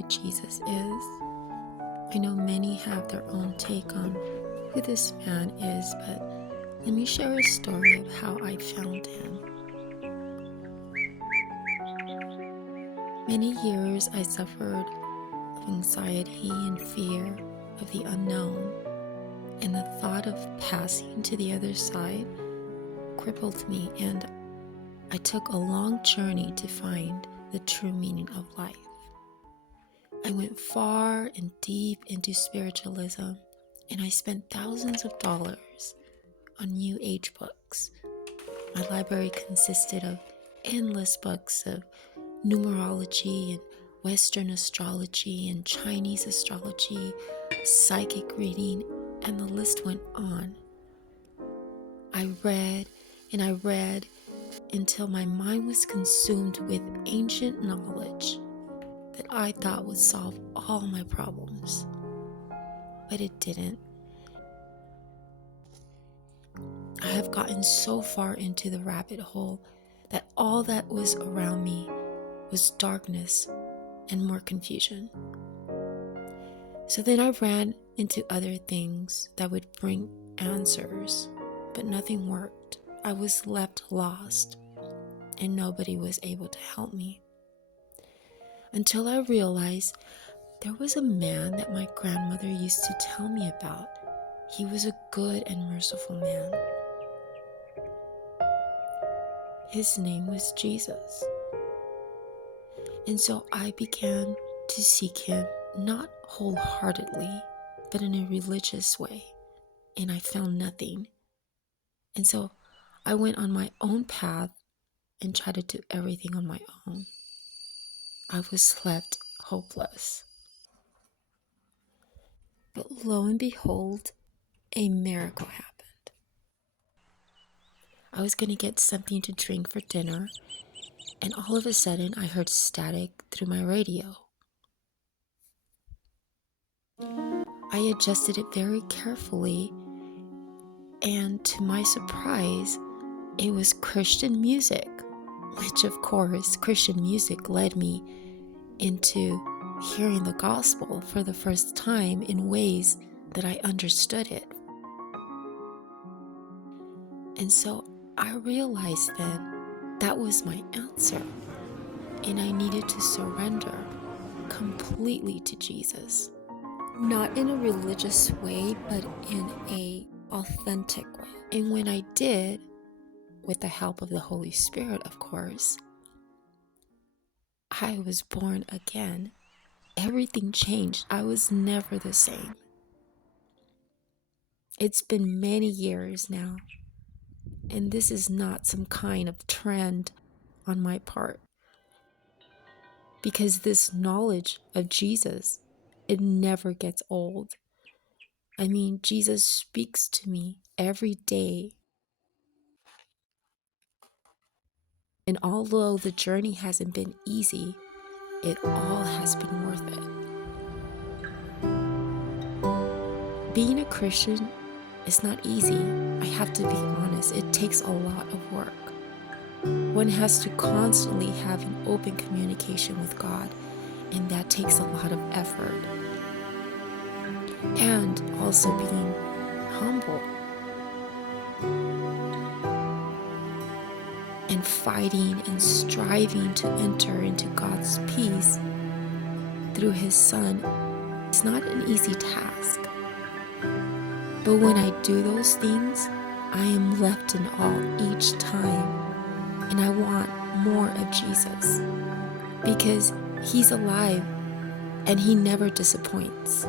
good Jesus is. I know many have their own take on who this man is, but let me share a story of how I found him. Many years I suffered of anxiety and fear of the unknown, and the thought of passing to the other side crippled me, and I took a long journey to find the true meaning of life. I went far and deep into spiritualism, and I spent thousands of dollars on New Age books. My library consisted of endless books of numerology and Western astrology and Chinese astrology, psychic reading, and the list went on. I read and I read until my mind was consumed with ancient knowledge that I thought would solve all my problems, but it didn't. I have gotten so far into the rabbit hole that all that was around me was darkness and more confusion. So then I ran into other things that would bring answers, but nothing worked. I was left lost, and nobody was able to help me. Until I realized there was a man that my grandmother used to tell me about. He was a good and merciful man. His name was Jesus. And so I began to seek him, not wholeheartedly, but in a religious way. And I found nothing. And so I went on my own path and tried to do everything on my own. I was left hopeless. But lo and behold, a miracle happened. I was going to get something to drink for dinner, and all of a sudden I heard static through my radio. I adjusted it very carefully, and to my surprise, it was Christian music, which of course, Christian music led me into hearing the gospel for the first time in ways that I understood it. And so I realized then that was my answer, and I needed to surrender completely to Jesus. Not in a religious way, but in an authentic way. And when I did, with the help of the Holy Spirit, of course, I was born again. Everything changed. I was never the same. It's been many years now, and this is not some kind of trend on my part, because this knowledge of Jesus, it never gets old. I mean, Jesus speaks to me every day. And although the journey hasn't been easy, it all has been worth it. Being a Christian is not easy. I have to be honest. It takes a lot of work. One has to constantly have an open communication with God, and that takes a lot of effort. And also being humble and fighting and striving to enter into God's peace through His Son is not an easy task. But when I do those things, I am left in awe each time, and I want more of Jesus, because He's alive and He never disappoints.